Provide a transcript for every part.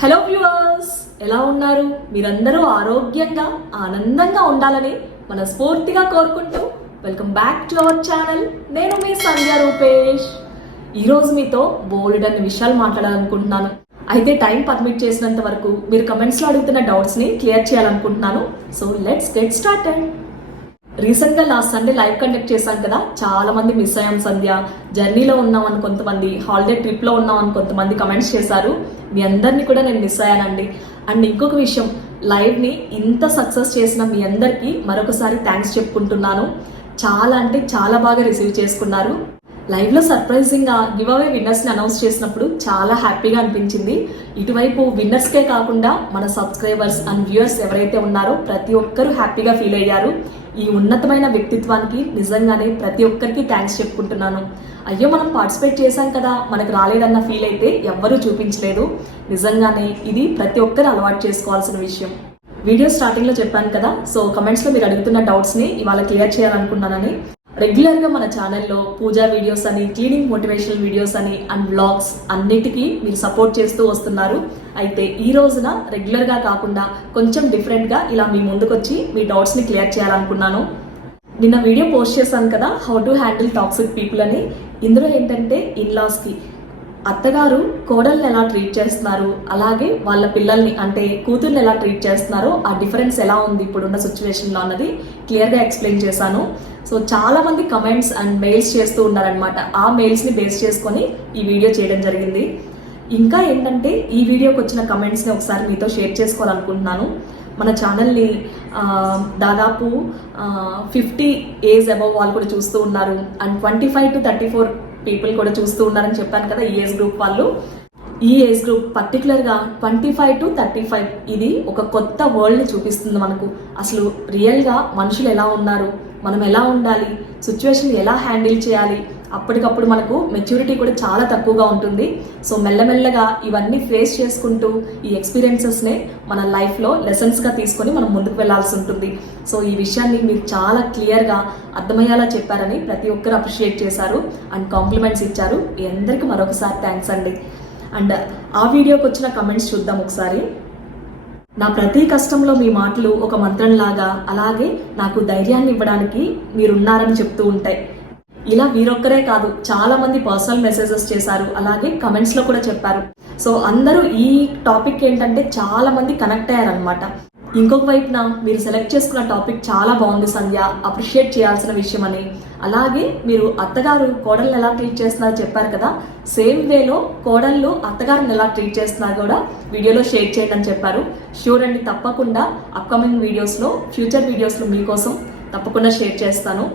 Hello viewers ఎలా ఉన్నారు? మీరందరూ ఆరోగ్యంగా ఆనందంగా ఉండాలని మనస్ఫూర్తిగా కోరుకుంటూ welcome back to our channel నేను మీ సంధ్య రూపేష్. ఈరోజు మీతో బోల్డ్ అనే విషయాలు మాట్లాడాలనుకుంటున్నాను. అయితే టైం పర్మిట్ చేసినంత వరకు మీరు కమెంట్స్లో అడుగుతున్న డౌట్స్ని క్లియర్ చేయాలనుకుంటున్నాను. సో లెట్స్ గెట్ స్టార్టెడ్ రీసెంట్గా లాస్ట్ సండే లైవ్ కండక్ట్ చేశాం కదా చాలా మంది మిస్ అయ్యాం సంధ్య. జర్నీలో ఉన్నాం అని కొంతమంది హాలిడే ట్రిప్లో ఉన్నాం అని కొంతమంది కమెంట్స్ చేశారు. మీ అందరినీ కూడా నేను మిస్ అయ్యానండి. అండ్ ఇంకొక విషయం లైవ్ని ఇంత సక్సెస్ చేసిన మీ అందరికీ మరొకసారి థ్యాంక్స్ చెప్పుకుంటున్నాను. చాలా అంటే చాలా బాగా రిసీవ్ చేసుకున్నారు. లైవ్లో సర్ప్రైజింగ్గా గివ్ అవే విన్నర్స్ని అనౌన్స్ చేసినప్పుడు చాలా హ్యాపీగా అనిపించింది. ఇటువైపు విన్నర్స్ కే కాకుండా మన సబ్స్క్రైబర్స్ అండ్ వ్యూయర్స్ ఎవరైతే ఉన్నారో ప్రతి ఒక్కరూ హ్యాపీగా ఫీల్ అయ్యారు. ఈ ఉన్నతమైన వ్యక్తిత్వానికి నిజంగానే ప్రతి ఒక్కరికి థ్యాంక్స్ చెప్పుకుంటున్నాను. అయ్యో మనం పార్టిసిపేట్ చేశాం కదా మనకు రాలేదన్న ఫీల్ అయితే ఎవ్వరూ చూపించలేదు. నిజంగానే ఇది ప్రతి ఒక్కరు అలవాటు చేసుకోవాల్సిన విషయం. వీడియో స్టార్టింగ్లో చెప్పాను కదా సో కమెంట్స్లో మీరు అడుగుతున్న డౌట్స్ని ఇవాళ క్లియర్ చేయాలనుకున్నానని. రెగ్యులర్గా మన ఛానల్లో పూజా వీడియోస్ అని క్లీనింగ్ మోటివేషనల్ వీడియోస్ అని అండ్ బ్లాగ్స్ అన్నిటికీ మీరు సపోర్ట్ చేస్తూ వస్తున్నారు. అయితే ఈ రోజున రెగ్యులర్గా కాకుండా కొంచెం డిఫరెంట్గా ఇలా మీ ముందుకొచ్చి మీ డౌట్స్ని క్లియర్ చేయాలనుకున్నాను. నిన్న వీడియో పోస్ట్ చేశాను కదా how to handle toxic people అని. ఇందులో ఏంటంటే ఇన్లాస్కి అత్తగారు కోడల్ని ఎలా ట్రీట్ చేస్తున్నారు అలాగే వాళ్ళ పిల్లల్ని అంటే కూతుర్ని ఎలా ట్రీట్ చేస్తున్నారో ఆ డిఫరెన్స్ ఎలా ఉంది ఇప్పుడున్న సిచ్యువేషన్లో అన్నది క్లియర్గా ఎక్స్ప్లెయిన్ చేశాను. సో చాలా మంది కమెంట్స్ అండ్ మెయిల్స్ చేస్తూ ఉన్నారనమాట ఆ మెయిల్స్ని బేస్ చేసుకొని ఈ వీడియో చేయడం జరిగింది. ఇంకా ఏంటంటే ఈ వీడియోకి వచ్చిన కమెంట్స్ని ఒకసారి మీతో షేర్ చేసుకోవాలనుకుంటున్నాను. మన ఛానల్ని దాదాపు ఫిఫ్టీ ఏజ్ అబవ్ వాళ్ళు కూడా చూస్తూ ఉన్నారు. And twenty five to thirty four people కూడా చూస్తూ ఉన్నారని చెప్పాను కదా ఈ ఏజ్ గ్రూప్ వాళ్ళు. ఈ ఏజ్ గ్రూప్ పర్టికులర్గా twenty five to thirty five ఇది ఒక కొత్త వరల్డ్ని చూపిస్తుంది మనకు. అసలు రియల్గా మనుషులు ఎలా ఉన్నారు? మనం ఎలా ఉండాలి? సిచ్యువేషన్ ఎలా హ్యాండిల్ చేయాలి? అప్పటికప్పుడు మనకు మెచ్యూరిటీ కూడా చాలా తక్కువగా ఉంటుంది. సో మెల్లమెల్లగా ఇవన్నీ ఫేస్ చేసుకుంటూ ఈ ఎక్స్పీరియన్సెస్నే మన లైఫ్లో లెసన్స్గా తీసుకొని మనం ముందుకు వెళ్ళాల్సి ఉంటుంది. సో ఈ విషయాన్ని మీరు చాలా క్లియర్గా అర్థమయ్యేలా చెప్పారని ప్రతి ఒక్కరు అప్రిషియేట్ చేశారు అండ్ కాంప్లిమెంట్స్ ఇచ్చారు. మీ అందరికీ మరొకసారి థ్యాంక్స్ అండి. అండ్ ఆ వీడియోకి వచ్చిన కమెంట్స్ చూద్దాం ఒకసారి. నా ప్రతి కష్టంలో మీ మాటలు ఒక మంత్రంలాగా అలాగే నాకు ధైర్యాన్ని ఇవ్వడానికి మీరున్నారని చెప్తూ ఉంటాయి. ఇలా వీరొక్కరే కాదు చాలా మంది పర్సనల్ మెసేజెస్ చేశారు అలాగే కమెంట్స్లో కూడా చెప్పారు. సో అందరూ ఈ టాపిక్ ఏంటంటే చాలా మంది కనెక్ట్ అయ్యారనమాట ఇంకొక వైపున మీరు సెలెక్ట్ చేసుకున్న టాపిక్ చాలా బాగుంది సంధ్య. అప్రిషియేట్ చేయాల్సిన విషయం అని అలాగే మీరు అత్తగారు కోడల్ని ఎలా ట్రీట్ చేస్తున్నారో చెప్పారు కదా. సేమ్ వేలో కోడళ్ళు అత్తగారిని ఎలా ట్రీట్ చేస్తున్నారు కూడా వీడియోలో షేర్ చేయండి అని చెప్పారు. షూర్ అండి తప్పకుండా అప్కమింగ్ వీడియోస్లో ఫ్యూచర్ వీడియోస్లో మీకోసం తప్పకుండా షేర్ చేస్తాను.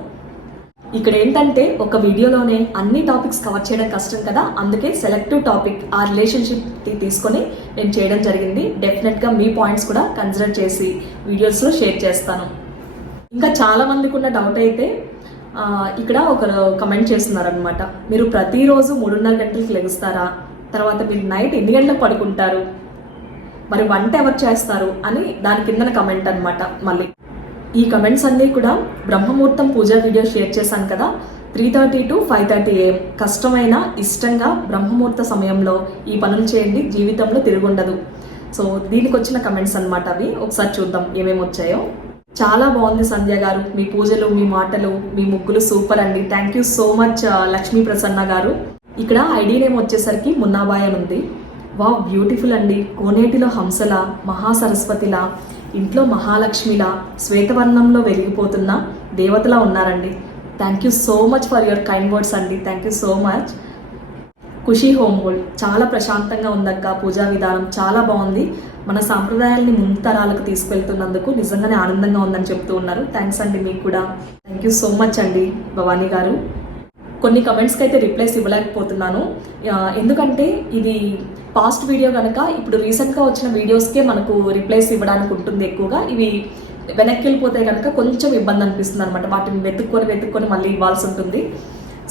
ఇక్కడ ఏంటంటే ఒక వీడియోలోనే అన్ని టాపిక్స్ కవర్ చేయడం కష్టం కదా. అందుకే సెలెక్టివ్ టాపిక్ ఆ రిలేషన్షిప్ తీసుకొని నేను చేయడం జరిగింది. డెఫినెట్గా మీ పాయింట్స్ కూడా కన్సిడర్ చేసి వీడియోస్లో షేర్ చేస్తాను. ఇంకా చాలా మందికి ఉన్న డౌట్ అయితే ఇక్కడ ఒకరు కమెంట్ చేస్తున్నారనమాట మీరు ప్రతిరోజు మూడున్నర గంటలకు లెగుస్తారా? తర్వాత మీరు నైట్ ఎన్ని గంటలకు పడుకుంటారు? మరి వంట ఎవరు చేస్తారు? అని దాని కిందన కమెంట్ అన్నమాట మళ్ళీ. ఈ కమెంట్స్ అన్నీ కూడా బ్రహ్మముహూర్తం పూజ వీడియో షేర్ చేశాను కదా. Three thirty to five thirty AM కష్టమైన ఇష్టంగా బ్రహ్మముహూర్త సమయంలో ఈ పనులు చేయండి. జీవితంలో తిరుగుండదు. సో దీనికి వచ్చిన కమెంట్స్ అనమాట అవి. ఒకసారి చూద్దాం ఏమేమి వచ్చాయో. చాలా బాగుంది సంధ్య గారు. మీ పూజలు మీ మాటలు మీ ముగ్గులు సూపర్ అండి. Thank you so much Lakshmi Prasanna గారు. ఇక్కడ ఐడి నేమ్ వచ్చేసరికి మున్నాబాయ్ అని ఉంది. వావ్ బ్యూటిఫుల్ అండి. కోనేటిలో హంసల మహాసరస్వతిలా ఇంట్లో మహాలక్ష్మిలా శ్వేతవర్ణంలో వెలిగిపోతున్న దేవతలా ఉన్నారండి. Thank you so much for your kind words అండి. Thank you so much Khushi home hold చాలా ప్రశాంతంగా ఉందక్క పూజా విధానం. చాలా బాగుంది. మన సాంప్రదాయాల్ని ముంతరాలకు తీసుకెళ్తున్నందుకు నిజంగానే ఆనందంగా ఉందని చెప్తూ ఉన్నారు. థ్యాంక్స్ అండి మీకు కూడా. థ్యాంక్ యూ సో మచ్ అండి భవానీ గారు. కొన్ని కమెంట్స్కి అయితే రిప్లైస్ ఇవ్వలేకపోతున్నాను. ఎందుకంటే ఇది పాస్ట్ వీడియో కనుక ఇప్పుడు రీసెంట్గా వచ్చిన వీడియోస్కే మనకు రిప్లైస్ ఇవ్వడానికి ఉంటుంది ఎక్కువగా. ఇవి వెనక్కి వెళ్ళిపోతే కనుక కొంచెం ఇబ్బంది అనిపిస్తుంది అనమాట వాటిని వెతుక్కొని వెతుక్కొని మళ్ళీ ఇవ్వాల్సి ఉంటుంది.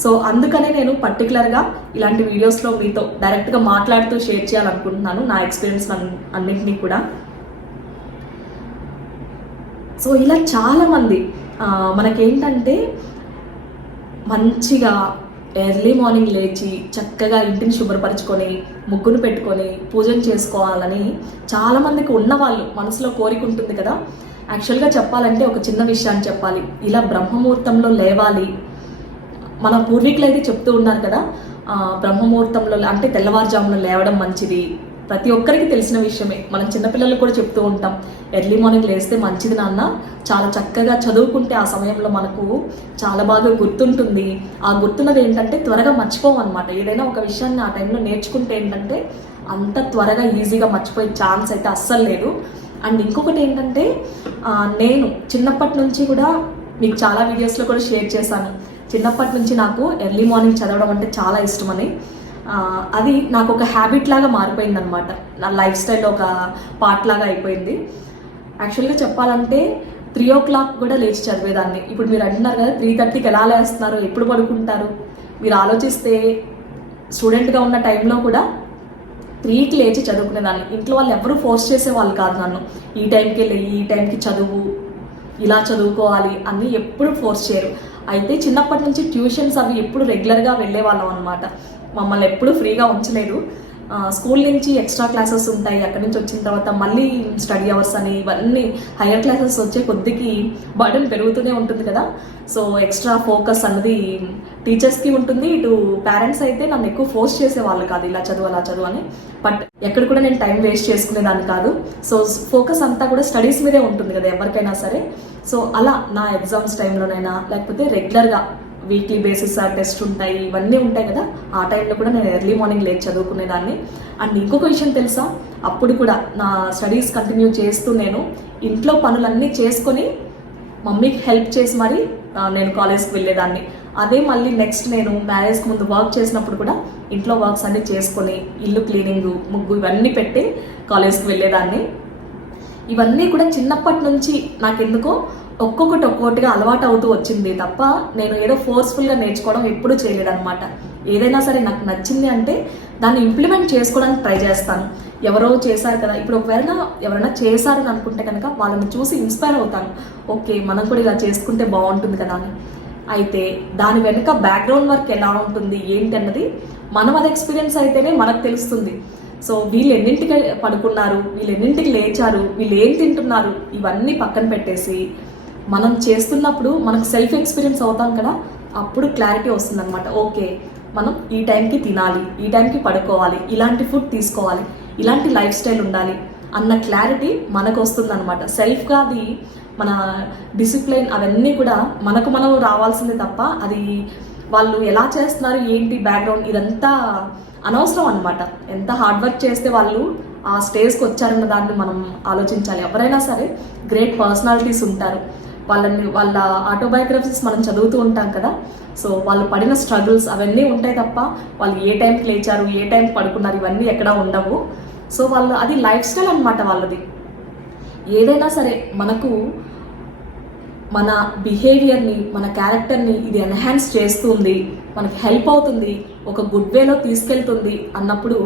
సో అందుకనే నేను పర్టికులర్గా ఇలాంటి వీడియోస్లో మీతో డైరెక్ట్గా మాట్లాడుతూ షేర్ చేయాలనుకుంటున్నాను నా ఎక్స్పీరియన్స్ అన్నింటినీ కూడా. సో ఇలా చాలామంది మనకేంటంటే మంచిగా ఎర్లీ మార్నింగ్ లేచి చక్కగా ఇంటిని శుభ్రపరచుకొని ముగ్గును పెట్టుకొని పూజలు చేసుకోవాలని చాలామందికి ఉన్నవాళ్ళు మనసులో కోరిక ఉంటుంది కదా. యాక్చువల్గా చెప్పాలంటే ఒక చిన్న విషయాన్ని చెప్పాలి. ఇలా బ్రహ్మముహూర్తంలో లేవాలి మన పూర్వీకులు అయితే చెప్తూ ఉన్నారు కదా బ్రహ్మముహూర్తంలో అంటే తెల్లవారుజామున లేవడం మంచిది. ప్రతి ఒక్కరికి తెలిసిన విషయమే. మనం చిన్నపిల్లలకు కూడా చెప్తూ ఉంటాం ఎర్లీ మార్నింగ్ లేస్తే మంచిది నాన్న. చాలా చక్కగా చదువుకుంటే ఆ సమయంలో మనకు చాలా బాగా గుర్తుంటుంది. ఆ గుర్తున్నది ఏంటంటే త్వరగా మర్చిపోం అనమాట ఏదైనా ఒక విషయాన్ని ఆ టైంలో నేర్చుకుంటే ఏంటంటే అంత త్వరగా ఈజీగా మర్చిపోయే ఛాన్స్ అయితే అస్సలు లేదు. అండ్ ఇంకొకటి ఏంటంటే నేను చిన్నప్పటి నుంచి కూడా మీకు చాలా వీడియోస్లో కూడా షేర్ చేశాను. చిన్నప్పటి నుంచి నాకు ఎర్లీ మార్నింగ్ చదవడం అంటే చాలా ఇష్టమని. అది నాకు ఒక హ్యాబిట్ లాగా మారిపోయింది అనమాట నా లైఫ్ స్టైల్లో ఒక పార్ట్ లాగా అయిపోయింది. యాక్చువల్గా చెప్పాలంటే త్రీ ఓ క్లాక్ కూడా లేచి చదివేదాన్ని. ఇప్పుడు మీరు అంటున్నారు కదా త్రీ థర్టీకి ఎలా లేస్తున్నారు ఎప్పుడు పడుకుంటారు? మీరు ఆలోచిస్తే స్టూడెంట్గా ఉన్న టైంలో కూడా త్రీకి లేచి చదువుకునేదాన్ని. ఇంట్లో వాళ్ళు ఎవరు ఫోర్స్ చేసేవాళ్ళు కాదు నన్ను. ఈ టైంకి వెళ్ళి ఈ టైంకి చదువు ఇలా చదువుకోవాలి అని ఎప్పుడు ఫోర్స్ చేయరు. అయితే చిన్నప్పటి నుంచి ట్యూషన్స్ అవి ఎప్పుడు రెగ్యులర్గా వెళ్ళేవాళ్ళం అనమాట మమ్మల్ని ఎప్పుడు ఫ్రీగా ఉంచలేదు. స్కూల్ నుంచి ఎక్స్ట్రా క్లాసెస్ ఉంటాయి. అక్కడి నుంచి వచ్చిన తర్వాత మళ్ళీ స్టడీ అవర్స్ అని ఇవన్నీ హైయర్ క్లాసెస్ వచ్చే కొద్దికి బర్డన్ పెరుగుతూనే ఉంటుంది కదా. సో ఎక్స్ట్రా ఫోకస్ అన్నది టీచర్స్కి ఉంటుంది. ఇటు పేరెంట్స్ అయితే నన్ను ఎక్కువ ఫోర్స్ చేసేవాళ్ళు కాదు. ఇలా చదువు అలా చదువు అని. బట్ ఎక్కడ కూడా నేను టైం వేస్ట్ చేసుకునేదాన్ని కాదు. సో ఫోకస్ అంతా కూడా స్టడీస్ మీదే ఉంటుంది కదా ఎవరికైనా సరే. సో అలా నా ఎగ్జామ్స్ టైంలోనైనా లేకపోతే రెగ్యులర్గా వీక్లీ బేసిస్ ఆ టెస్ట్ ఉంటాయి ఇవన్నీ ఉంటాయి కదా. ఆ టైంలో కూడా నేను ఎర్లీ మార్నింగ్ లేట్ చదువుకునేదాన్ని. అండ్ ఇంకొక విషయం తెలుసా? అప్పుడు కూడా నా స్టడీస్ కంటిన్యూ చేస్తూ నేను ఇంట్లో పనులన్నీ చేసుకొని మమ్మీకి హెల్ప్ చేసి మరి నేను కాలేజ్కి వెళ్ళేదాన్ని. అదే మళ్ళీ నెక్స్ట్ నేను మ్యారేజ్కి ముందు వర్క్ చేసినప్పుడు కూడా ఇంట్లో వర్క్స్ అన్నీ చేసుకొని ఇల్లు క్లీనింగ్ ముగ్గు ఇవన్నీ పెట్టి కాలేజ్కి వెళ్ళేదాన్ని. ఇవన్నీ కూడా చిన్నప్పటి నుంచి నాకెందుకో ఒక్కొక్కటి ఒక్కొక్కటిగా అలవాటు అవుతూ వచ్చింది తప్ప నేను ఏదో ఫోర్స్ఫుల్గా నేర్చుకోవడం ఎప్పుడూ చేయలేదన్నమాట. ఏదైనా సరే నాకు నచ్చింది అంటే దాన్ని ఇంప్లిమెంట్ చేసుకోవడానికి ట్రై చేస్తాను. ఎవరో చేశారు కదా ఇప్పుడు ఒకవేళ ఎవరైనా చేశారని అనుకుంటే కనుక వాళ్ళని చూసి ఇన్స్పైర్ అవుతాను. ఓకే మనం కూడా ఇలా చేసుకుంటే బాగుంటుంది కదా అని. అయితే దాని వెనుక బ్యాక్గ్రౌండ్ వర్క్ ఎలా ఉంటుంది ఏంటి అన్నది మనం అది ఎక్స్పీరియన్స్ అయితేనే మనకు తెలుస్తుంది. సో వీళ్ళు ఎన్నింటికి పడుకున్నారు వీళ్ళు ఎన్నింటికి లేచారు వీళ్ళు ఏం తింటున్నారు ఇవన్నీ పక్కన పెట్టేసి మనం చేస్తున్నప్పుడు మనకు సెల్ఫ్ ఎక్స్పీరియన్స్ అవుతాం కదా అప్పుడు క్లారిటీ వస్తుందన్నమాట. ఓకే మనం ఈ టైంకి తినాలి ఈ టైంకి పడుకోవాలి ఇలాంటి ఫుడ్ తీసుకోవాలి ఇలాంటి లైఫ్ స్టైల్ ఉండాలి అన్న క్లారిటీ మనకు వస్తుందన్నమాట. సెల్ఫ్గా అది మన డిసిప్లిన్ అవన్నీ కూడా మనకు మనం రావాల్సిందే తప్ప అది వాళ్ళు ఎలా చేస్తున్నారు ఏంటి బ్యాక్గ్రౌండ్ ఇదంతా అనవసరం అనమాట ఎంత హార్డ్ వర్క్ చేస్తే వాళ్ళు ఆ స్టేజ్కి వచ్చారన్న దాన్ని మనం ఆలోచించాలి. ఎవరైనా సరే గ్రేట్ పర్సనాలిటీస్ ఉంటారు. వాళ్ళని వాళ్ళ ఆటోబయోగ్రఫీస్ మనం చదువుతూ ఉంటాం కదా. సో వాళ్ళు పడిన స్ట్రగుల్స్ అవన్నీ ఉంటాయి తప్ప వాళ్ళు ఏ టైంకి లేచారు ఏ టైంకి పడుకున్నారు ఇవన్నీ ఎక్కడా ఉండవు. సో వాళ్ళు అది లైఫ్ స్టైల్ అనమాట వాళ్ళది. ఏదైనా సరే మనకు మన బిహేవియర్ని మన క్యారెక్టర్ని ఇది ఎన్హాన్స్ చేస్తుంది మనకి హెల్ప్ అవుతుంది ఒక గుడ్ వేలో తీసుకెళ్తుంది అన్నప్పుడు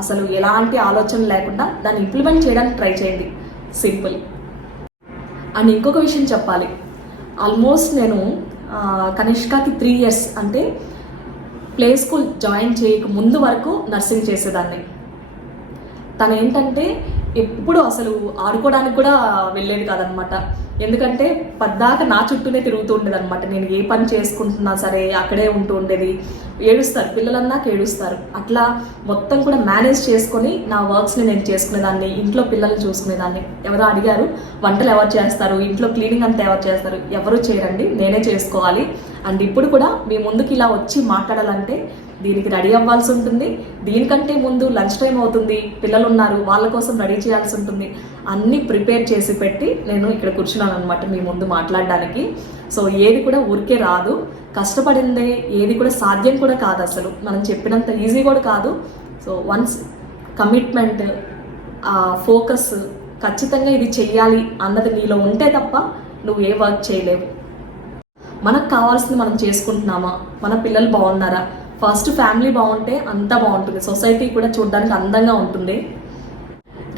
అసలు ఎలాంటి ఆలోచన లేకుండా దాన్ని ఇంప్లిమెంట్ చేయడానికి ట్రై చేయండి. సింపుల్ అండ్ ఇంకొక విషయం చెప్పాలి. ఆల్మోస్ట్ నేను కనిష్కాకి త్రీ ఇయర్స్ అంటే ప్లే స్కూల్ జాయిన్ చేయక ముందు వరకు నర్సింగ్ చేసేదాన్ని. తను ఏంటంటే ఎప్పుడు అసలు ఆడుకోవడానికి కూడా వెళ్ళేది కాదనమాట ఎందుకంటే పద్దాక నా చుట్టూనే తిరుగుతూ ఉండేది అనమాట నేను ఏ పని చేసుకుంటున్నా సరే అక్కడే ఉంటూ ఉండేది. ఏడుస్తారు. పిల్లలన్నాక ఏడుస్తారు. అట్లా మొత్తం కూడా మేనేజ్ చేసుకొని నా వర్క్స్ని నేను చేసుకునేదాన్ని ఇంట్లో పిల్లల్ని చూసుకునేదాన్ని. ఎవరో అడిగారు వంటలు ఎవరు చేస్తారు ఇంట్లో క్లీనింగ్ అంతా ఎవరు చేస్తారు? ఎవరు చేయరండి నేనే చేసుకోవాలి. అండ్ ఇప్పుడు కూడా మీ ముందుకు ఇలా వచ్చి మాట్లాడాలంటే దీనికి రెడీ అవ్వాల్సి ఉంటుంది. దీనికంటే ముందు లంచ్ టైం అవుతుంది. పిల్లలు ఉన్నారు వాళ్ళ కోసం రెడీ చేయాల్సి ఉంటుంది. అన్నీ ప్రిపేర్ చేసి పెట్టి నేను ఇక్కడ కూర్చున్నాను అనమాట మీ ముందు మాట్లాడడానికి. సో ఏది కూడా ఊరికే రాదు. కష్టపడిందే ఏది కూడా సాధ్యం కూడా కాదు అసలు. మనం చెప్పినంత ఈజీ కూడా కాదు. సో వన్స్ కమిట్మెంట్ ఫోకస్ ఖచ్చితంగా ఇది చెయ్యాలి అన్నది నీలో ఉంటే తప్ప నువ్వు ఏ వర్క్ చేయలేవు. మనకు కావాల్సింది మనం చేసుకుంటున్నామా? మన పిల్లలు బాగున్నారా? ఫస్ట్ ఫ్యామిలీ బాగుంటే అంతా బాగుంటుంది. సొసైటీ కూడా చూడడానికి అందంగా ఉంటుంది.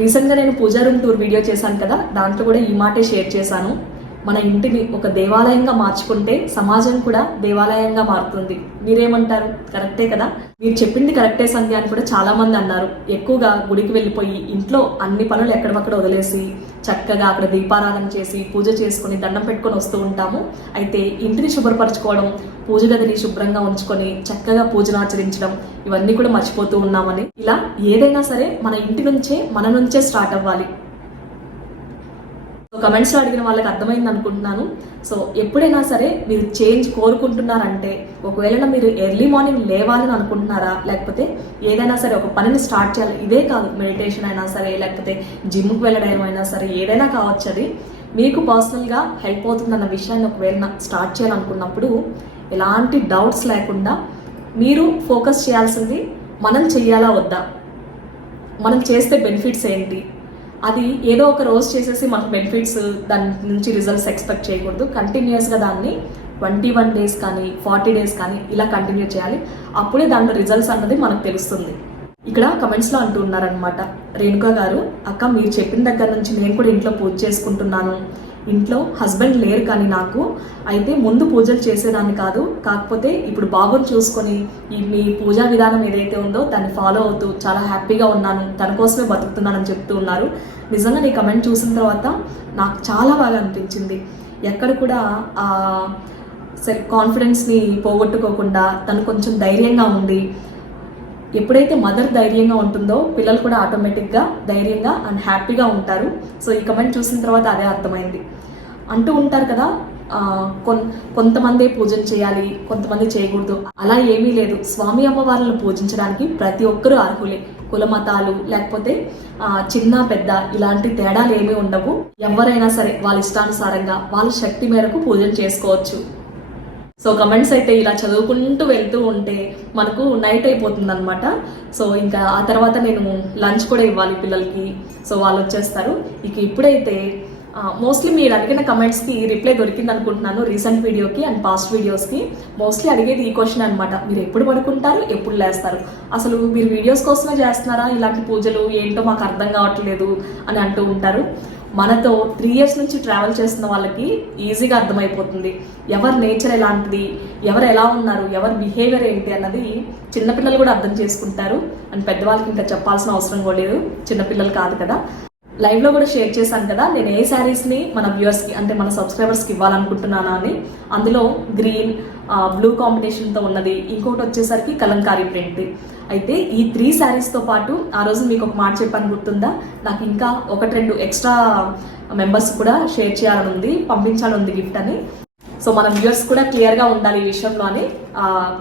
రీసెంట్గా నేను పూజా రూమ్ టూర్ వీడియో చేశాను కదా దాంట్లో కూడా ఈ మాటే షేర్ చేశాను. మన ఇంటిని ఒక దేవాలయంగా మార్చుకుంటే సమాజం కూడా దేవాలయంగా మారుతుంది. మీరేమంటారు? కరెక్టే కదా? మీరు చెప్పింది కరెక్టే సంధ్య అని కూడా చాలా మంది అన్నారు. ఎక్కువగా గుడికి వెళ్ళిపోయి ఇంట్లో అన్ని పనులు ఎక్కడవక్కడ వదిలేసి చక్కగా అక్కడ దీపారాధన చేసి పూజ చేసుకుని దండం పెట్టుకొని వస్తూ ఉంటాము. అయితే ఇంటిని శుభ్రపరచుకోవడం పూజ గదిని శుభ్రంగా ఉంచుకొని చక్కగా పూజను ఆచరించడం ఇవన్నీ కూడా మర్చిపోతూ ఉన్నామని. ఇలా ఏదైనా సరే మన ఇంటి నుంచే మన నుంచే స్టార్ట్ అవ్వాలి. కమెంట్స్లో అడిగిన వాళ్ళకి అర్థమైంది అనుకుంటున్నాను. సో ఎప్పుడైనా సరే మీరు చేంజ్ కోరుకుంటున్నారంటే ఒకవేళ మీరు ఎర్లీ మార్నింగ్ లేవాలని అనుకుంటున్నారా? లేకపోతే ఏదైనా సరే ఒక పనిని స్టార్ట్ చేయాలి. ఇదే కాదు మెడిటేషన్ అయినా సరే లేకపోతే జిమ్కి వెళ్ళడం అయినా సరే ఏదైనా కావచ్చు అది. మీకు పర్సనల్గా హెల్ప్ అవుతుందన్న విషయాన్ని ఒకవేళ స్టార్ట్ చేయాలనుకున్నప్పుడు ఎలాంటి డౌట్స్ లేకుండా మీరు ఫోకస్ చేయాల్సింది మనం చెయ్యాలా వద్దా? మనం చేస్తే బెనిఫిట్స్ ఏంటి? అది ఏదో ఒక రోజు చేసేసి మనకు బెనిఫిట్స్ దాని నుంచి రిజల్ట్స్ ఎక్స్పెక్ట్ చేయకూడదు. కంటిన్యూస్గా దాన్ని ట్వంటీ వన్ డేస్ కానీ ఫార్టీ డేస్ కానీ ఇలా కంటిన్యూ చేయాలి. అప్పుడే దాంట్లో రిజల్ట్స్ అన్నది మనకు తెలుస్తుంది. ఇక్కడ కమెంట్స్లో అంటూ ఉన్నారనమాట రేణుకా గారు అక్క మీరు చెప్పిన దగ్గర నుంచి నేను కూడా ఇంట్లో పూజ చేసుకుంటున్నాను. ఇంట్లో హస్బెండ్ లేరు కానీ నాకు. అయితే ముందు పూజలు చేసేదాన్ని కాదు. కాకపోతే ఇప్పుడు బాబుని చూసుకొని మీ పూజా విధానం ఏదైతే ఉందో దాన్ని ఫాలో అవుతూ చాలా హ్యాపీగా ఉన్నాను. తన కోసమే బతుకుతున్నానని చెప్తూ ఉన్నారు. నిజంగా నీ కమెంట్ చూసిన తర్వాత నాకు చాలా బాగా అనిపించింది. ఎక్కడ కూడా ఆ కాన్ఫిడెన్స్ని పోగొట్టుకోకుండా తను కొంచెం ధైర్యంగా ఉంది ఎప్పుడైతే మదర్ ధైర్యంగా ఉంటుందో పిల్లలు కూడా ఆటోమేటిక్గా ధైర్యంగా అండ్ హ్యాపీగా ఉంటారు. సో ఈ కమెంట్ చూసిన తర్వాత అదే అర్థమైంది. అంటూ ఉంటారు కదా కొన్ కొంతమందే పూజలు చేయాలి కొంతమంది చేయకూడదు. అలా ఏమీ లేదు. స్వామి అమ్మవార్లను పూజించడానికి ప్రతి ఒక్కరూ అర్హులే. కుల మతాలు లేకపోతే చిన్న పెద్ద ఇలాంటి తేడాలు ఏమీ ఉండవు. ఎవరైనా సరే వాళ్ళ ఇష్టానుసారంగా వాళ్ళ శక్తి మేరకు పూజలు చేసుకోవచ్చు. సో కమెంట్స్ అయితే ఇలా చదువుకుంటూ వెళ్తూ ఉంటే మనకు నైట్ అయిపోతుంది అనమాట సో ఇంకా ఆ తర్వాత నేను లంచ్ కూడా ఇవ్వాలి పిల్లలకి. సో వాళ్ళు వచ్చేస్తారు. ఇక ఇప్పుడైతే మోస్ట్లీ మీరు అడిగిన కమెంట్స్కి రిప్లై దొరికింది అనుకుంటున్నాను రీసెంట్ వీడియోకి అండ్ పాస్ట్ వీడియోస్కి. మోస్ట్లీ అడిగేది ఈ క్వశ్చన్ అనమాట మీరు ఎప్పుడు పడుకుంటారు ఎప్పుడు లేస్తారు? అసలు మీరు వీడియోస్ కోసమే చేస్తున్నారా? ఇలాంటి పూజలు ఏంటో మాకు అర్థం కావట్లేదు అని అంటూ ఉంటారు. మనతో త్రీ ఇయర్స్ నుంచి ట్రావెల్ చేస్తున్న వాళ్ళకి ఈజీగా అర్థమైపోతుంది. ఎవరి నేచర్ ఎలాంటిది? ఎవరు ఎలా ఉన్నారు? ఎవరి బిహేవియర్ ఏంటి అన్నది చిన్నపిల్లలు కూడా అర్థం చేసుకుంటారు. అండ్ పెద్దవాళ్ళకి ఇంకా చెప్పాల్సిన అవసరం కూడా లేదు. చిన్నపిల్లలు కాదు కదా. లైవ్లో కూడా షేర్ చేశాను కదా. నేను ఏ శారీస్ని మన వ్యూవర్స్కి అంటే మన సబ్స్క్రైబర్స్కి ఇవ్వాలనుకుంటున్నానా అని. అందులో గ్రీన్ బ్లూ కాంబినేషన్తో ఉన్నది. ఇంకోటి వచ్చేసరికి కలంకారీ ప్రింట్ అయితే ఈ త్రీ శారీస్తో పాటు ఆ రోజు మీకు ఒక మాట చెప్పాను గుర్తుందా? నాకు ఇంకా ఒకటి రెండు ఎక్స్ట్రా మెంబర్స్ కూడా షేర్ చేయాలని ఉంది పంపించాలని ఉంది గిఫ్ట్ అని. సో మన వ్యూవర్స్ కూడా క్లియర్గా ఉండాలి ఈ విషయంలో అని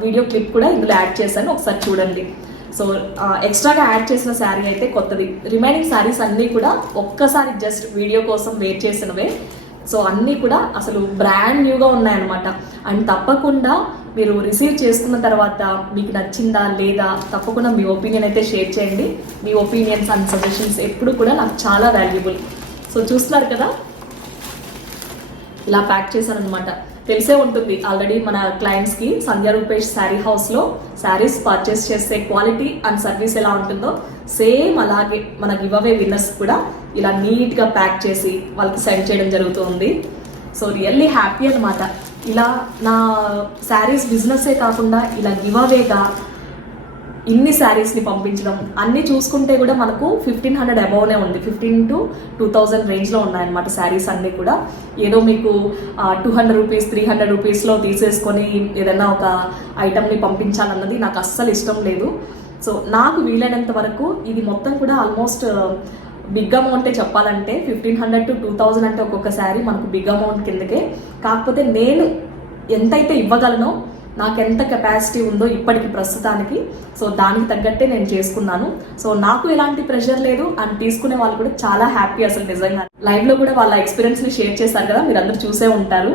వీడియో క్లిప్ కూడా ఇందులో యాడ్ చేశాను. ఒకసారి చూడండి. సో ఎక్స్ట్రాగా యాడ్ చేసిన శారీ అయితే కొత్తది. రిమైనింగ్ శారీస్ అన్నీ కూడా ఒక్కసారి జస్ట్ వీడియో కోసం వెయిట్ చేసినవే. సో అన్నీ కూడా అసలు బ్రాండ్ న్యూగా ఉన్నాయన్నమాట. అండ్ తప్పకుండా మీరు రిసీవ్ చేసుకున్న తర్వాత మీకు నచ్చిందా లేదా తప్పకుండా మీ ఒపీనియన్ అయితే షేర్ చేయండి. మీ ఒపీనియన్స్ అండ్ సజెషన్స్ ఎప్పుడు కూడా నాకు చాలా వాల్యుబుల్ సో చూస్తున్నారు కదా? ఇలా ప్యాక్ చేశాను అనమాట తెలిసే ఉంటుంది ఆల్రెడీ మన క్లయింట్స్కి సంధ్య రూపేష్ శారీ హౌస్లో శారీస్ పర్చేస్ చేసే క్వాలిటీ అండ్ సర్వీస్ ఎలా ఉంటుందో సేమ్ అలాగే మన గివ్ అవే విన్నర్స్ కూడా ఇలా నీట్గా ప్యాక్ చేసి వాళ్ళకి సెండ్ చేయడం జరుగుతుంది సో రియల్లీ హ్యాపీ అనమాట ఇలా నా శారీస్ బిజినెస్సే కాకుండా ఇలా గివ్ అవేగా ఇన్ని శారీస్ని పంపించడం అన్నీ చూసుకుంటే కూడా మనకు ఫిఫ్టీన్ హండ్రెడ్ అబౌవ్నే ఉంది. ఫిఫ్టీన్ టు టూ థౌజండ్ రేంజ్లో ఉన్నాయన్నమాట శారీస్ అన్నీ కూడా. ఏదో మీకు two hundred rupees three hundred రూపీస్లో తీసేసుకొని ఏదైనా ఒక ఐటమ్ని పంపించాలన్నది నాకు అస్సలు ఇష్టం లేదు. సో నాకు వీలైనంత వరకు ఇది మొత్తం కూడా ఆల్మోస్ట్ బిగ్ అమౌంటే చెప్పాలంటే fifteen hundred to two thousand అంటే ఒక్కొక్క శారీ మనకు బిగ్ అమౌంట్ కిందకే. కాకపోతే నేను ఎంతైతే ఇవ్వగలనో నాకు ఎంత కెపాసిటీ ఉందో ఇప్పటికి ప్రస్తుతానికి. సో దానికి తగ్గట్టే నేను చేసుకున్నాను. సో నాకు ఎలాంటి ప్రెషర్ లేదు. అండ్ తీసుకునే వాళ్ళు కూడా చాలా హ్యాపీ అసలు నిజంగా లైవ్లో కూడా వాళ్ళ ఎక్స్పీరియన్స్ని షేర్ చేశారు కదా. మీరు అందరూ చూసే ఉంటారు.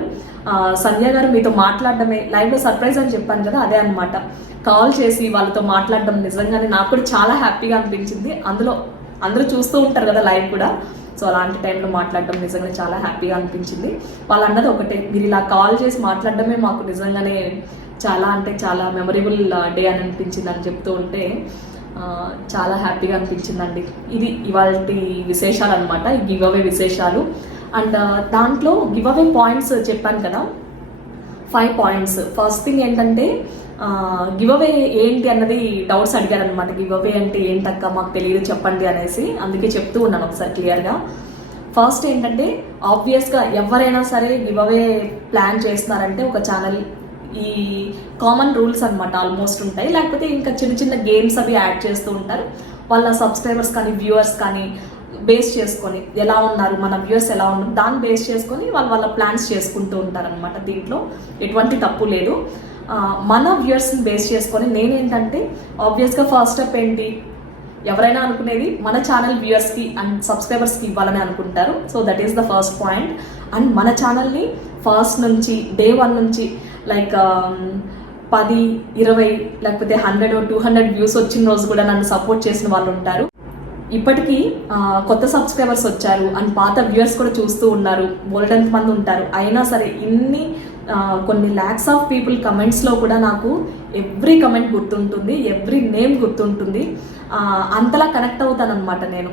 సంధ్య గారు మీతో మాట్లాడడమే లైవ్లో సర్ప్రైజ్ అని చెప్పాను కదా అదే అన్నమాట. కాల్ చేసి వాళ్ళతో మాట్లాడడం నిజంగానే నాకు కూడా చాలా హ్యాపీగా అనిపించింది. అందులో అందరూ చూస్తూ ఉంటారు కదా లైవ్ కూడా. సో అలాంటి టైంలో మాట్లాడడం నిజంగా చాలా హ్యాపీగా అనిపించింది. వాళ్ళు అన్నది ఒకటే మీరు ఇలా కాల్ చేసి మాట్లాడడమే మాకు నిజంగానే చాలా అంటే చాలా మెమరబుల్ డే అని అనిపించింది అని చెప్తూ ఉంటే చాలా హ్యాపీగా అనిపించిందండి. ఇది ఇవాళ విశేషాలు అనమాట ఈ గివ్ అవే విశేషాలు. అండ్ దాంట్లో గివ్ అవే పాయింట్స్ చెప్పాను కదా ఫైవ్ పాయింట్స్ ఫస్ట్ థింగ్ ఏంటంటే గివ్ అవే ఏంటి అన్నది డౌట్స్ అడిగారు అనమాట గివ్ అవే అంటే ఏంటక్క మాకు తెలియదు చెప్పండి అనేసి అందుకే చెప్తూ ఉన్నాను ఒకసారి క్లియర్గా ఫస్ట్ ఏంటంటే ఆబ్వియస్గా ఎవరైనా సరే గివ్ అవే ప్లాన్ చేస్తున్నారంటే ఒక ఛానల్ ఈ కామన్ రూల్స్ అనమాట ఆల్మోస్ట్ ఉంటాయి. లేకపోతే ఇంకా చిన్న చిన్న గేమ్స్ అవి యాడ్ చేస్తూ ఉంటారు. వాళ్ళ సబ్స్క్రైబర్స్ కానీ వ్యూవర్స్ కానీ బేస్ చేసుకొని ఎలా ఉన్నారు మన వ్యూస్ ఎలా ఉన్నారు దాన్ని బేస్ చేసుకొని వాళ్ళు వాళ్ళ ప్లాన్స్ చేసుకుంటూ ఉంటారనమాట దీంట్లో. ఎటువంటి తప్పు లేదు. మన వ్యూయర్స్ని బేస్ చేసుకొని నేనేంటంటే ఆబ్వియస్గా ఫస్ట్ స్టెప్ ఏంటి? ఎవరైనా అనుకునేది మన ఛానల్ వ్యూయర్స్కి అండ్ సబ్స్క్రైబర్స్కి ఇవ్వాలని అనుకుంటారు. So that is the first point and మన ఛానల్ని ఫస్ట్ నుంచి డే వన్ నుంచి లైక్ um, పది ఇరవై లేకపోతే హండ్రెడ్ టూ హండ్రెడ్ వ్యూస్ వచ్చిన రోజు కూడా నన్ను సపోర్ట్ చేసిన వాళ్ళు ఉంటారు. ఇప్పటికీ కొత్త సబ్స్క్రైబర్స్ వచ్చారు అండ్ పాత వ్యూయర్స్ కూడా చూస్తూ ఉన్నారు. బోల్డెంట్ మంది ఉంటారు. అయినా సరే ఇన్ని కొన్ని ల్యాక్స్ ఆఫ్ పీపుల్ కమెంట్స్లో కూడా నాకు ఎవ్రీ కమెంట్ గుర్తుంటుంది ఎవ్రీ నేమ్ గుర్తుంటుంది. అంతలా కనెక్ట్ అవుతాను అనమాట నేను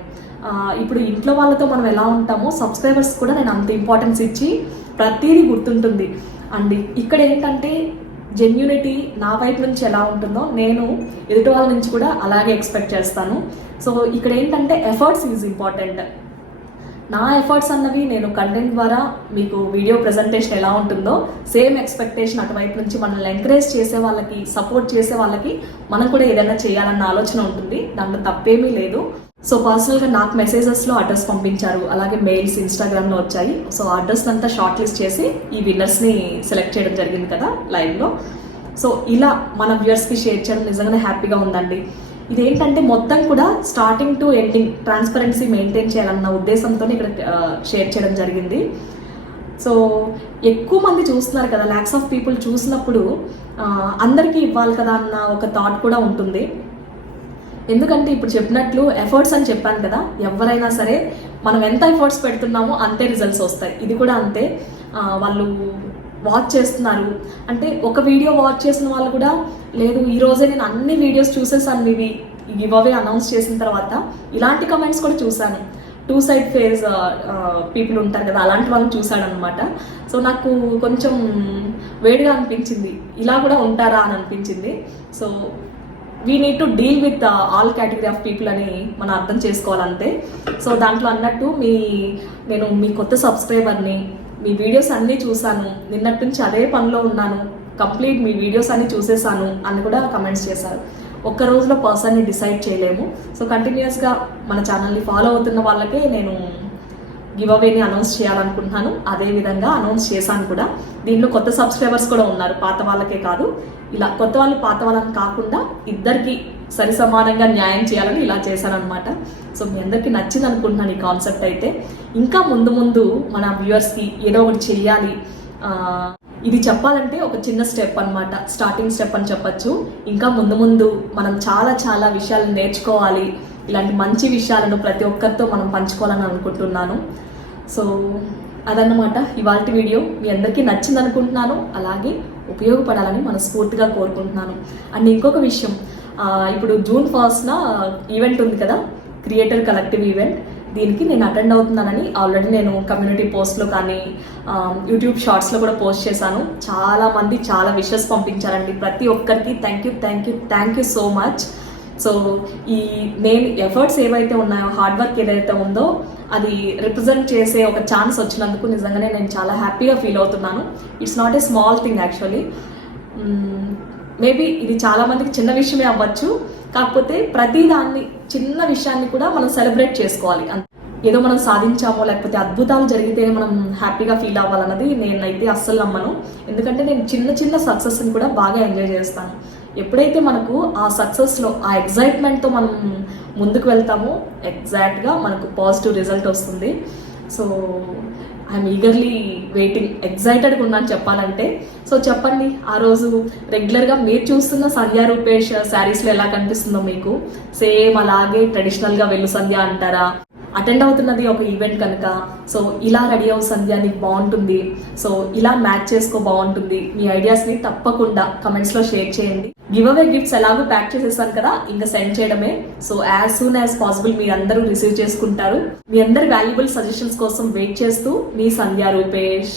ఇప్పుడు ఇంట్లో వాళ్ళతో మనం ఎలా ఉంటామో సబ్స్క్రైబర్స్ కూడా నేను అంత ఇంపార్టెన్స్ ఇచ్చి ప్రతిదీ గుర్తుంటుంది. అండ్ ఇక్కడ ఏంటంటే జెన్యూనిటీ నా వైపు నుంచి ఎలా ఉంటుందో నేను ఎదుటి వాళ్ళ నుంచి కూడా అలాగే ఎక్స్పెక్ట్ చేస్తాను. సో ఇక్కడ ఏంటంటే ఎఫర్ట్స్ ఈజ్ ఇంపార్టెంట్. నా ఎఫర్ట్స్ అన్నవి నేను కంటెంట్ ద్వారా మీకు వీడియో ప్రజెంటేషన్ ఎలా ఉంటుందో సేమ్ ఎక్స్పెక్టేషన్ అటువైపు నుంచి మనల్ని ఎంకరేజ్ చేసే వాళ్ళకి సపోర్ట్ చేసే వాళ్ళకి మనం కూడా ఏదైనా చేయాలన్న ఆలోచన ఉంటుంది. దాంట్లో తప్పేమీ లేదు. సో పర్సనల్గా నాకు మెసేజెస్లో అడ్రస్ పంపించారు. అలాగే మెయిల్స్ ఇన్స్టాగ్రామ్లో వచ్చాయి. సో అడ్రస్ అంతా షార్ట్ లిస్ట్ చేసి ఈ విన్నర్స్ని సెలెక్ట్ చేయడం జరిగింది కదా లైవ్లో సో ఇలా మన వ్యూయర్స్కి షేర్ చేయడం నిజంగానే హ్యాపీగా ఉందండి. ఇదేంటంటే మొత్తం కూడా starting to ending transparency maintain చేయాలన్న ఉద్దేశంతో ఇక్కడ షేర్ చేయడం జరిగింది. సో ఎక్కువ మంది చూస్తున్నారు కదా ల్యాక్స్ ఆఫ్ పీపుల్ చూసినప్పుడు అందరికీ ఇవ్వాలి కదా అన్న ఒక థాట్ కూడా ఉంటుంది. ఎందుకంటే ఇప్పుడు చెప్పినట్లు ఎఫర్ట్స్ అని చెప్పాను కదా ఎవరైనా సరే మనం ఎంత ఎఫర్ట్స్ పెడుతున్నామో అంతే రిజల్ట్స్ వస్తాయి. ఇది కూడా అంతే. వాళ్ళు వాచ్ చేస్తున్నారు. అంటే ఒక వీడియో వాచ్ చేసిన వాళ్ళు కూడా లేదు ఈ రోజే నేను అన్ని వీడియోస్ చూసేసాను ఇవి గివ్ అవే అనౌన్స్ చేసిన తర్వాత ఇలాంటి కమెంట్స్ కూడా చూశాను. టూ సైడ్ ఫేస్ పీపుల్ ఉంటారు కదా అలాంటి వాళ్ళని చూశాడు అనమాట సో నాకు కొంచెం వేడిగా అనిపించింది. ఇలా కూడా ఉంటారా అని అనిపించింది. So we need to deal with all category of people అని మనం అర్థం చేసుకోవాలంతే సో దాంట్లో అన్నట్టు మీ నేను మీ కొత్త సబ్స్క్రైబర్ని మీ వీడియోస్ అన్నీ చూశాను. నిన్నటి నుంచి అదే పనిలో ఉన్నాను. కంప్లీట్ మీ వీడియోస్ అన్ని చూసేసాను అని కూడా కమెంట్స్ చేశారు. ఒక్క రోజులో పర్సన్ని డిసైడ్ చేయలేము. సో కంటిన్యూస్గా మన ఛానల్ని ఫాలో అవుతున్న వాళ్ళకే నేను గివ్ అవేని అనౌన్స్ చేయాలనుకుంటున్నాను. అదే విధంగా అనౌన్స్ చేశాను కూడా. దీనిలో కొత్త సబ్స్క్రైబర్స్ కూడా ఉన్నారు. పాత వాళ్ళకే కాదు. ఇలా కొత్త వాళ్ళు పాత వాళ్ళని కాకుండా ఇద్దరికి సరి సమానంగా న్యాయం చేయాలని ఇలా చేశానమాట సో మీ అందరికీ నచ్చింది అనుకుంటున్నాను ఈ కాన్సెప్ట్ అయితే. ఇంకా ముందు ముందు మన వ్యూవర్స్కి ఏదో ఒకటి చెయ్యాలి. ఇది చెప్పాలంటే ఒక చిన్న స్టెప్ అనమాట స్టార్టింగ్ స్టెప్ అని చెప్పొచ్చు. ఇంకా ముందు ముందు మనం చాలా చాలా విషయాలు నేర్చుకోవాలి. ఇలాంటి మంచి విషయాలను ప్రతి ఒక్కరితో మనం పంచుకోవాలని అనుకుంటున్నాను. సో అదన్నమాట ఇవాళ వీడియో. మీ అందరికీ నచ్చింది అనుకుంటున్నాను అలాగే ఉపయోగపడాలని మనస్ఫూర్తిగా కోరుకుంటున్నాను. అండ్ ఇంకొక విషయం ఇప్పుడు జూన్ ఫస్ట్న ఈవెంట్ ఉంది కదా క్రియేటర్ కలెక్టివ్ ఈవెంట్. దీనికి నేను అటెండ్ అవుతున్నానని ఆల్రెడీ నేను కమ్యూనిటీ పోస్ట్లో కానీ యూట్యూబ్ షార్ట్స్లో కూడా పోస్ట్ చేశాను. చాలామంది చాలా విషెస్ పంపించారండి. ప్రతి ఒక్కరికి thank you thank you thank you so much. So ఈ నేను ఎఫర్ట్స్ ఏవైతే ఉన్నాయో హార్డ్ వర్క్ ఏదైతే ఉందో అది రిప్రజెంట్ చేసే ఒక ఛాన్స్ వచ్చినందుకు నిజంగానే నేను చాలా హ్యాపీగా ఫీల్ అవుతున్నాను. It's not a small thing actually maybe ఇది చాలామందికి చిన్న విషయమే అవ్వచ్చు. కాకపోతే ప్రతి దాన్ని చిన్న విషయాన్ని కూడా మనం సెలబ్రేట్ చేసుకోవాలి. ఏదో మనం సాధించామో లేకపోతే అద్భుతాలు జరిగితే మనం హ్యాపీగా ఫీల్ అవ్వాలన్నది నేనైతే అస్సలు నమ్మను. ఎందుకంటే నేను చిన్న చిన్న సక్సెస్ని కూడా బాగా ఎంజాయ్ చేస్తాను. ఎప్పుడైతే మనకు ఆ సక్సెస్లో ఆ ఎగ్జైట్మెంట్తో మనం ముందుకు వెళ్తామో ఎగ్జాక్ట్గా మనకు పాజిటివ్ రిజల్ట్ వస్తుంది. సో ఐఎమ్ ఈగర్లీ వెయిటింగ్ ఎగ్జైటెడ్గా ఉన్నాను చెప్పాలంటే. సో చెప్పండి ఆ రోజు రెగ్యులర్గా మీరు చూస్తున్న సంధ్యా రూపేష్ శారీస్లో ఎలా కనిపిస్తుందో మీకు? సేమ్ అలాగే ట్రెడిషనల్గా వెళ్ళు సంధ్య అంటారా? అటెండ్ అవుతున్నది ఒక ఈవెంట్ కనుక. సో ఇలా రెడీ అవ్వ సంధ్య నీకు బాగుంటుంది. సో ఇలా మ్యాచ్ చేసుకో బాగుంటుంది. మీ ఐడియాస్ని తప్పకుండా కమెంట్స్లో షేర్ చేయండి. గివ్ అవే గిఫ్ట్స్ ఎలాగో ప్యాక్ చేసేసాను కదా ఇంకా సెండ్ చేయడమే. So as soon as possible మీ అందరూ రిసీవ్ చేసుకుంటారు. మీ అందరి వాల్యుబుల్ సజెషన్స్ కోసం వెయిట్ చేస్తూ మీ సంధ్యా రూపేష్.